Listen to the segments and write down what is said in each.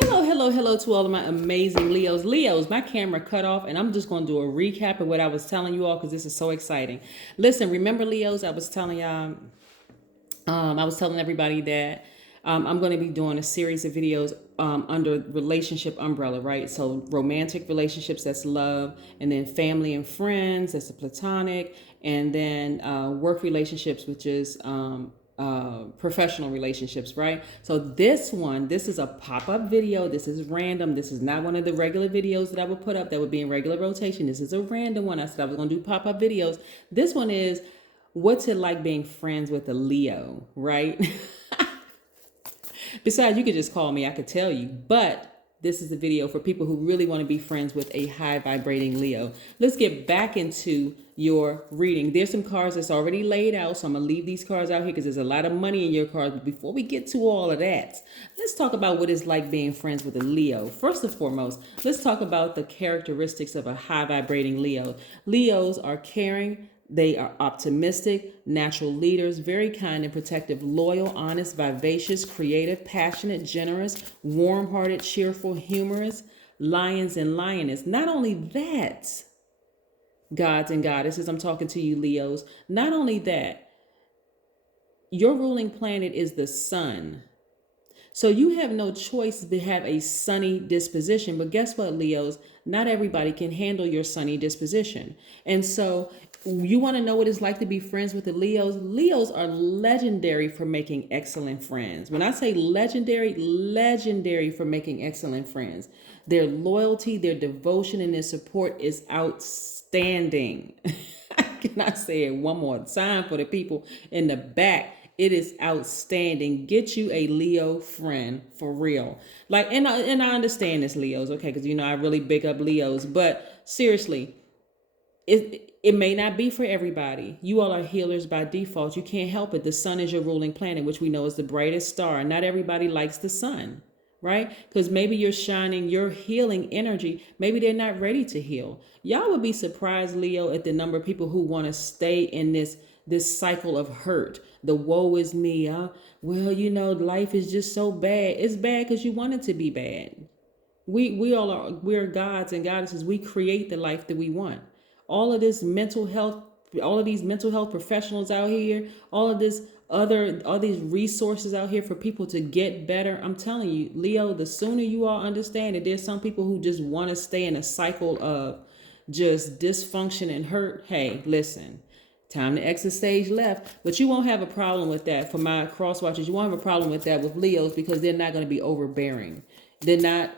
Hello to all of my amazing Leos. Leos, my camera cut off, and I'm just going to do a recap of what I was telling you all because this is so exciting. Listen, remember, Leos, I was telling y'all, I was telling everybody that I'm going to be doing a series of videos under relationship umbrella, right? So romantic relationships, that's love, and then family and friends, that's the platonic, and then work relationships, which is professional relationships, right? So this is a pop-up video. This is random. This is not one of the regular videos that I would put up that would be in regular rotation. This is a random one. I said I was going to do pop-up videos. This one is what's it like being friends with a Leo, right? Besides, you could just call me, I could tell you. But this is a video for people who really want to be friends with a high vibrating Leo. Let's get back into your reading. There's some cards that's already laid out, so I'm going to leave these cards out here because there's a lot of money in your cards. But before we get to all of that, let's talk about what it's like being friends with a Leo. First and foremost, let's talk about the characteristics of a high vibrating Leo. Leos are caring. They are optimistic, natural leaders, very kind and protective, loyal, honest, vivacious, creative, passionate, generous, warm-hearted, cheerful, humorous, lions and lioness. Not only that, gods and goddesses, I'm talking to you, Leos. Not only that, your ruling planet is the sun. So you have no choice to have a sunny disposition. But guess what, Leos? Not everybody can handle your sunny disposition. And so you want to know what it's like to be friends with the Leos? Leos are legendary for making excellent friends. When I say legendary, legendary for making excellent friends. Their loyalty, their devotion, and their support is outstanding. I cannot say it one more time for the people in the back. It is outstanding. Get you a Leo friend for real. Like, and I understand this, Leos, okay? Because I really big up Leos, but seriously, it may not be for everybody. You all are healers by default. You can't help it. The sun is your ruling planet, which we know is the brightest star. Not everybody likes the sun, right? Because maybe you're shining your healing energy. Maybe they're not ready to heal. Y'all would be surprised, Leo, at the number of people who want to stay in this cycle of hurt. The woe is me. Life is just so bad. It's bad because you want it to be bad. We're gods and goddesses. We create the life that we want. All of this mental health, all of these mental health professionals out here, all these resources out here for people to get better. I'm telling you, Leo, the sooner you all understand that there's some people who just want to stay in a cycle of just dysfunction and hurt. Hey, listen, time to exit stage left. But you won't have a problem with that. For my cross watchers, you won't have a problem with that with Leos because they're not going to be overbearing. They're not,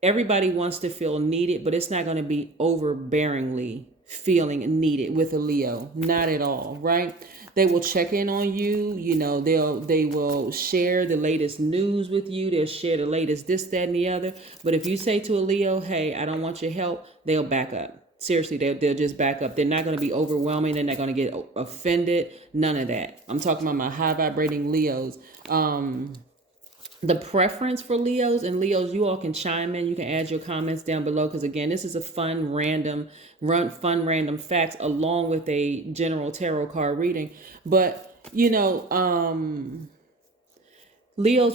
everybody wants to feel needed, but it's not going to be overbearingly feeling needed with a Leo. Not at all, right? They will check in on you. They will share the latest news with you. They'll share the latest this, that, and the other. But if you say to a Leo, hey, I don't want your help, they'll back up. Seriously, they'll just back up. They're not going to be overwhelming. They're not going to get offended. None of that. I'm talking about my high vibrating Leos. The preference for Leos, and Leos, you all can chime in. You can add your comments down below because again, this is a fun random facts along with a general tarot card reading. But Leos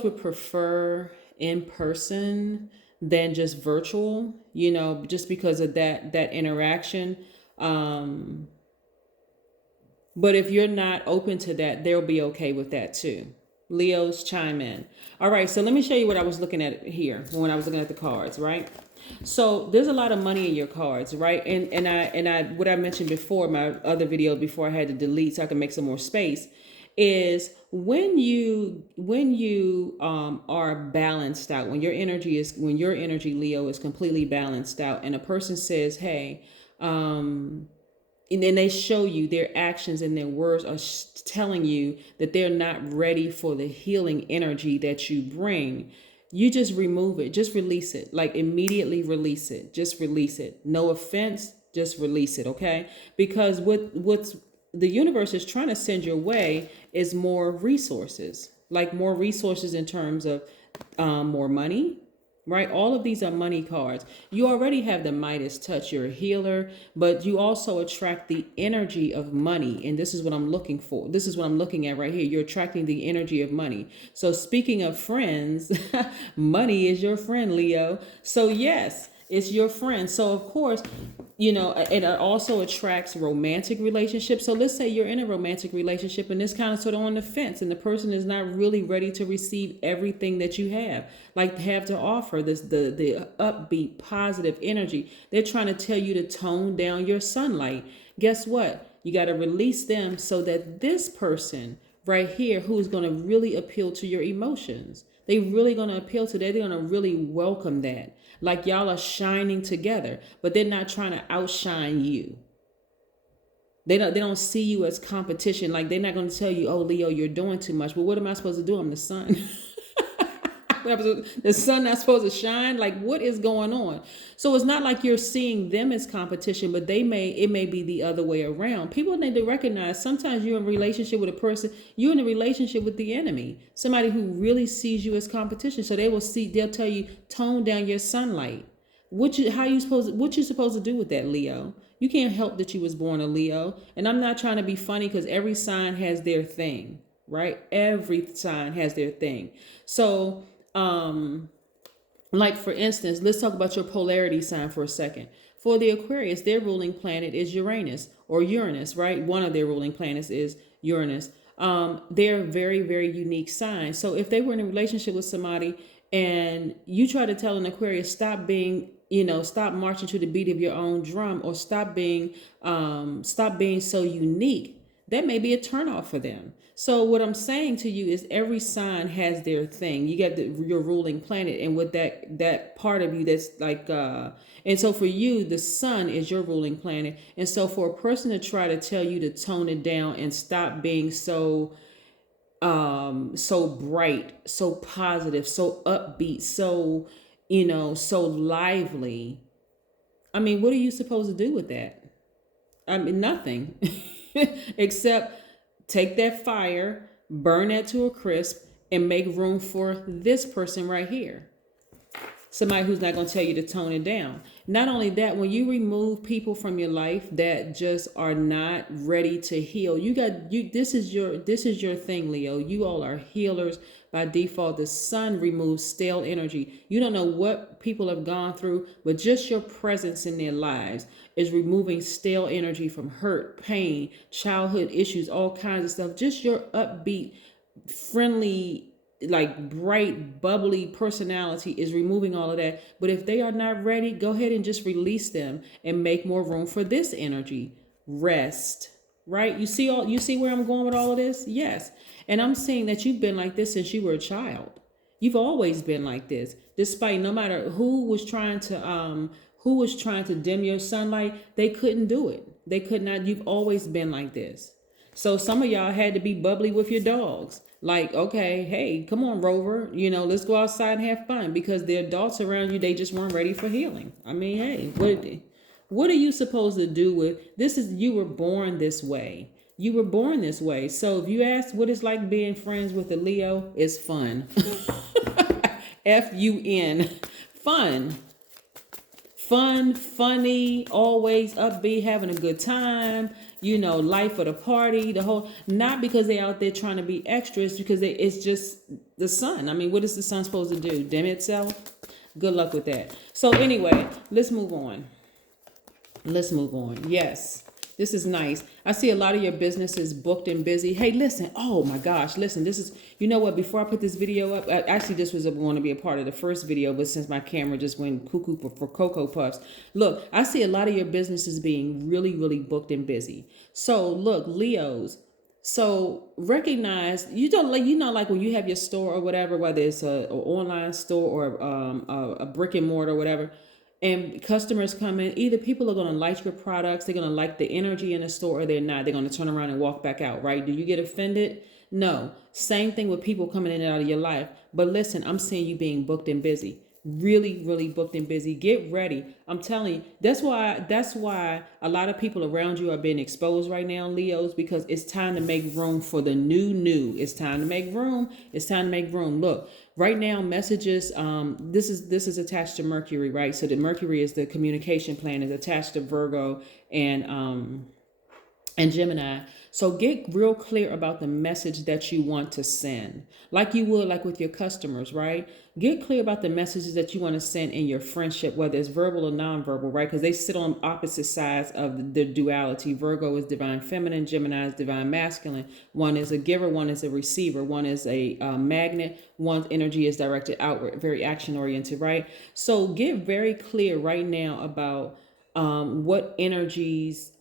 would prefer in person than just virtual. Just because of that interaction. But if you're not open to that, they'll be okay with that too. Leos, chime in. All right, so let me show you what I was looking at here when I was looking at the cards, right? So there's a lot of money in your cards, right? And I what I mentioned before, my other video before I had to delete so I can make some more space, is when you are balanced out, when your energy, Leo, is completely balanced out, and a person says, hey, and then they show you their actions and their words are telling you that they're not ready for the healing energy that you bring. You just remove it. Just release it. Like immediately release it. Just release it. No offense. Just release it. Okay? Because what's the universe is trying to send your way is more resources. Like more resources in terms of more money, right? All of these are money cards. You already have the Midas touch. You're a healer, but you also attract the energy of money. And this is what I'm looking for. This is what I'm looking at right here. You're attracting the energy of money. So speaking of friends, money is your friend, Leo. So yes, it's your friend. So of course, it also attracts romantic relationships. So let's say you're in a romantic relationship and it's kind of sort of on the fence and the person is not really ready to receive everything that you have to offer, the upbeat, positive energy. They're trying to tell you to tone down your sunlight. Guess what? You got to release them so that this person right here, who's going to really appeal to your emotions, they're really going to appeal to that. They're going to really welcome that. Like y'all are shining together, but they're not trying to outshine you. They don't see you as competition. Like they're not going to tell you, oh, Leo, you're doing too much. Well, what am I supposed to do? I'm the sun. The sun not supposed to shine. Like what is going on? So it's not like you're seeing them as competition, but it may be the other way around. People need to recognize sometimes you're in a relationship with a person, you're in a relationship with the enemy, somebody who really sees you as competition. So they'll tell you, tone down your sunlight. What you supposed to do with that, Leo? You can't help that you was born a Leo. And I'm not trying to be funny because every sign has their thing, right? Every sign has their thing. So like for instance, let's talk about your polarity sign for a second. For the Aquarius, their ruling planet is Uranus, right? One of their ruling planets is Uranus. They're very, very unique signs. So if they were in a relationship with somebody and you try to tell an Aquarius, stop marching to the beat of your own drum, or stop being so unique, that may be a turnoff for them. So what I'm saying to you is every sign has their thing. You got your ruling planet, and with that part of you that's like, and so for you, the sun is your ruling planet. And so for a person to try to tell you to tone it down and stop being so bright, so positive, so upbeat, so lively. I mean, what are you supposed to do with that? I mean, nothing except take that fire, burn that to a crisp, and make room for this person right here. Somebody who's not going to tell you to tone it down. Not only that, when you remove people from your life that just are not ready to heal, this is your thing, Leo. You all are healers by default. The sun removes stale energy. You don't know what people have gone through, but just your presence in their lives is removing stale energy from hurt, pain, childhood issues, all kinds of stuff. Just your upbeat, friendly, like bright, bubbly personality is removing all of that. But if they are not ready, go ahead and just release them and make more room for this energy. Rest, right? You see where I'm going with all of this? Yes. And I'm saying that you've been like this since you were a child. You've always been like this, despite no matter who was trying to dim your sunlight, they couldn't do it. They could not. You've always been like this. So some of y'all had to be bubbly with your dogs. Like, okay, hey, come on, Rover, let's go outside and have fun, because the adults around you, they just weren't ready for healing. I mean, hey, what are you supposed to do with this? You were born this way. You were born this way. So if you ask what it's like being friends with a Leo, it's fun. Fun. Fun. Fun, funny, always upbeat, having a good time, life of the party, not because they're out there trying to be extras, because it's just the sun. I mean, what is the sun supposed to do? Dim itself? Good luck with that. So anyway, let's move on. Yes. This is nice. I see a lot of your businesses booked and busy. Hey, listen. Oh my gosh. Listen, this is, before I put this video up, actually this was going to be a part of the first video, but since my camera just went cuckoo for Cocoa Puffs. Look, I see a lot of your businesses being really, really booked and busy. So look, Leos. So recognize, like when you have your store or whatever, whether it's an online store or a brick and mortar or whatever, and customers come in, either people are going to like your products, they're going to like the energy in the store, or they're not. They're going to turn around and walk back out, right? Do you get offended? No. Same thing with people coming in and out of your life. But listen, I'm seeing you being booked and busy. Really, really booked and busy. Get ready. I'm telling you, that's why a lot of people around you are being exposed right now, Leos, because it's time to make room for the new. It's time to make room. Look, Right now, messages, this is attached to Mercury, right? So the Mercury is the communication planet, is attached to Virgo and Gemini. So get real clear about the message that you want to send. Like you would like with your customers, right? Get clear about the messages that you want to send in your friendship, whether it's verbal or nonverbal, right? Because they sit on opposite sides of the duality. Virgo is divine feminine, Gemini is divine masculine. One is a giver, one is a receiver, one is a magnet, one's energy is directed outward, very action oriented, right? So get very clear right now about what energies,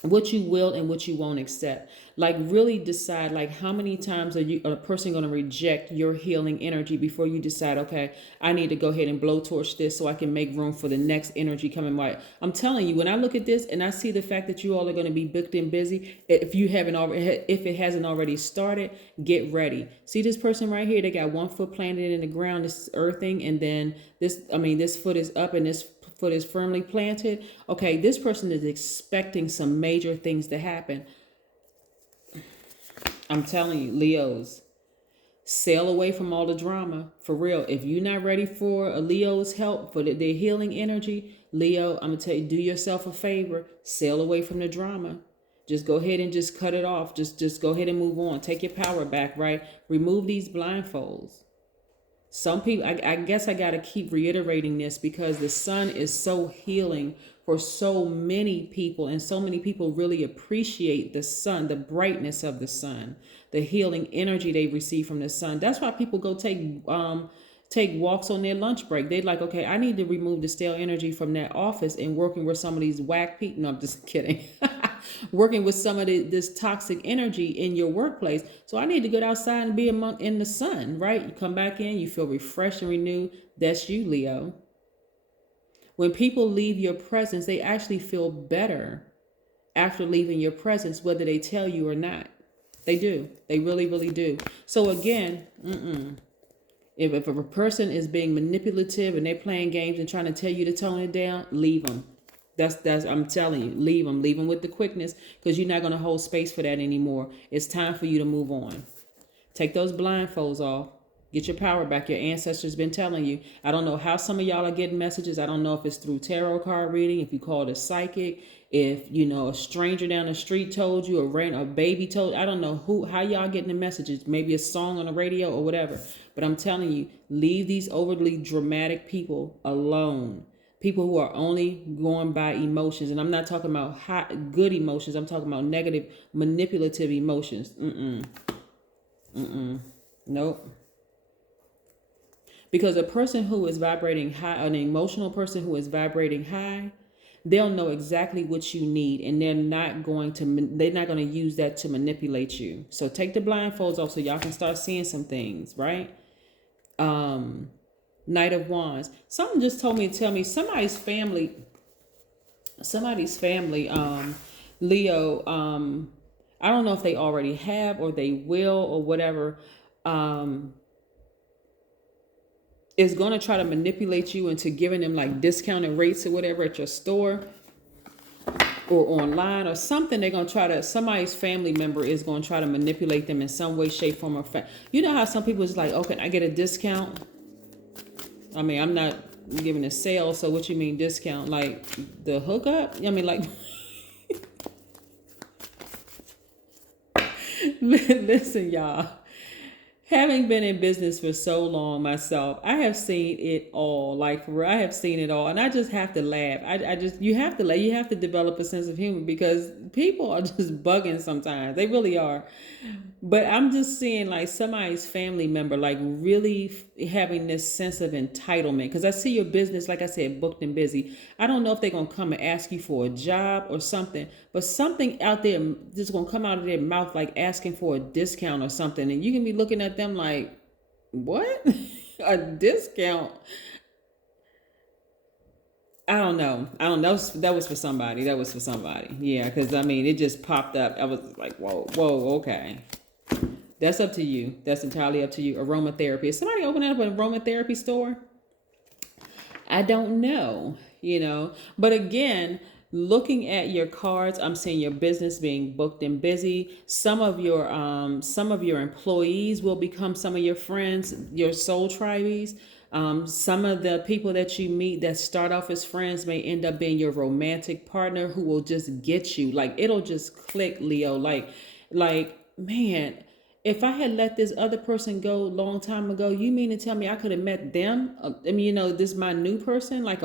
what you will and what you won't accept. Like really decide, like, how many times are you a person going to reject your healing energy before you decide, okay, I need to go ahead and blowtorch this so I can make room for the next energy coming by. I'm telling you, when I look at this and I see the fact that you all are going to be booked and busy, if it hasn't already started, get ready. See this person right here, they got one foot planted in the ground, this is earthing, and then this foot is up and this foot is firmly planted. Okay, this person is expecting some major things to happen. I'm telling you, Leos, sail away from all the drama. For real, if you're not ready for a Leo's help, for their healing energy, Leo, I'm going to tell you, do yourself a favor. Sail away from the drama. Just go ahead and just cut it off. Just go ahead and move on. Take your power back, right? Remove these blindfolds. Some people, I guess I got to keep reiterating this because the sun is so healing for so many people, and so many people really appreciate the sun, the brightness of the sun, the healing energy they receive from the sun. That's why people go take walks on their lunch break. They're like, okay, I need to remove the stale energy from that office and working with some of these whack people. No, I'm just kidding. Working with some of this toxic energy in your workplace. So I need to get outside and be in the sun, right? You come back in, you feel refreshed and renewed. That's you, Leo. When people leave your presence, they actually feel better after leaving your presence, whether they tell you or not. They do. They really, really do. So again, if a person is being manipulative and they're playing games and trying to tell you to tone it down, leave them. That's I'm telling you, leave them with the quickness, because you're not going to hold space for that anymore. It's time for you to move on. Take those blindfolds off. Get your power back. Your ancestors been telling you. I don't know how some of y'all are getting messages. I don't know if it's through tarot card reading, if you called a psychic, if a stranger down the street told you, a baby told you. I don't know how y'all getting the messages. Maybe a song on the radio or whatever. But I'm telling you, leave these overly dramatic people alone. People who are only going by emotions. And I'm not talking about good emotions. I'm talking about negative, manipulative emotions. Nope. Because a person who is vibrating high, an emotional person who is vibrating high, they'll know exactly what you need, and they're not going to use that to manipulate you. So take the blindfolds off so y'all can start seeing some things, right? Knight of Wands. Something just tell me somebody's family, Leo, I don't know if they already have or they will or whatever, is going to try to manipulate you into giving them like discounted rates or whatever at your store or online or something. They're going to somebody's family member is going to try to manipulate them in some way, shape, form, or fact. You know how some people is like, okay, I get a discount. I mean, I'm not giving a sale, so what you mean discount? Like the hookup? I mean, like, listen, y'all. Having been in business for so long myself, I have seen it all. Like, for real, I have seen it all, and I just have to laugh. You have to laugh. You have to develop a sense of humor because people are just bugging sometimes. They really are. But I'm just seeing like somebody's family member like really having this sense of entitlement, because I see your business, like I said, booked and busy. I don't know if they're going to come and ask you for a job or something, but something out there just going to come out of their mouth like asking for a discount or something. And you can be looking at them like, what? A discount? I don't know. That was for somebody. Yeah, because I mean, it just popped up. I was like, whoa, okay. That's up to you. That's entirely up to you. Aromatherapy. Is somebody opening up an aromatherapy store? I don't know, But again, Looking at your cards, I'm seeing your business being booked and busy. Some of your employees will become some of your friends, your soul tribes. Some of the people that you meet that start off as friends may end up being your romantic partner who will just get you. Like it'll just click, Leo. Like man, if I had let this other person go a long time ago, you mean to tell me I could have met them? I mean, this is my new person, like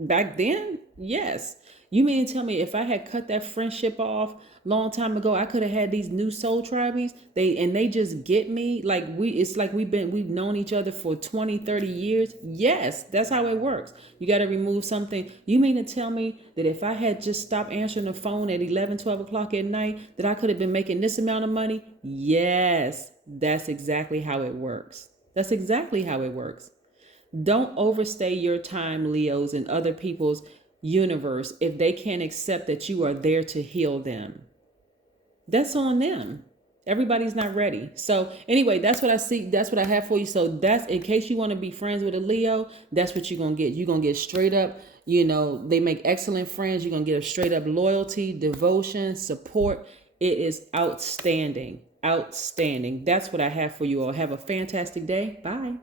back then? Yes. You mean to tell me if I had cut that friendship off long time ago, I could have had these new soul tribes? They just get me? Like it's like we've known each other for 20, 30 years. Yes, that's how it works. You got to remove something. You mean to tell me that if I had just stopped answering the phone at 11, 12 o'clock at night, that I could have been making this amount of money? Yes, that's exactly how it works. That's exactly how it works. Don't overstay your time, Leos, in other people's universe if they can't accept that you are there to heal them. That's on them. Everybody's not ready. So anyway, that's what I see. That's what I have for you. So that's in case you want to be friends with a Leo, that's what you're going to get. You're going to get straight up, they make excellent friends. You're going to get a straight up loyalty, devotion, support. It is outstanding. Outstanding. That's what I have for you all. Have a fantastic day. Bye.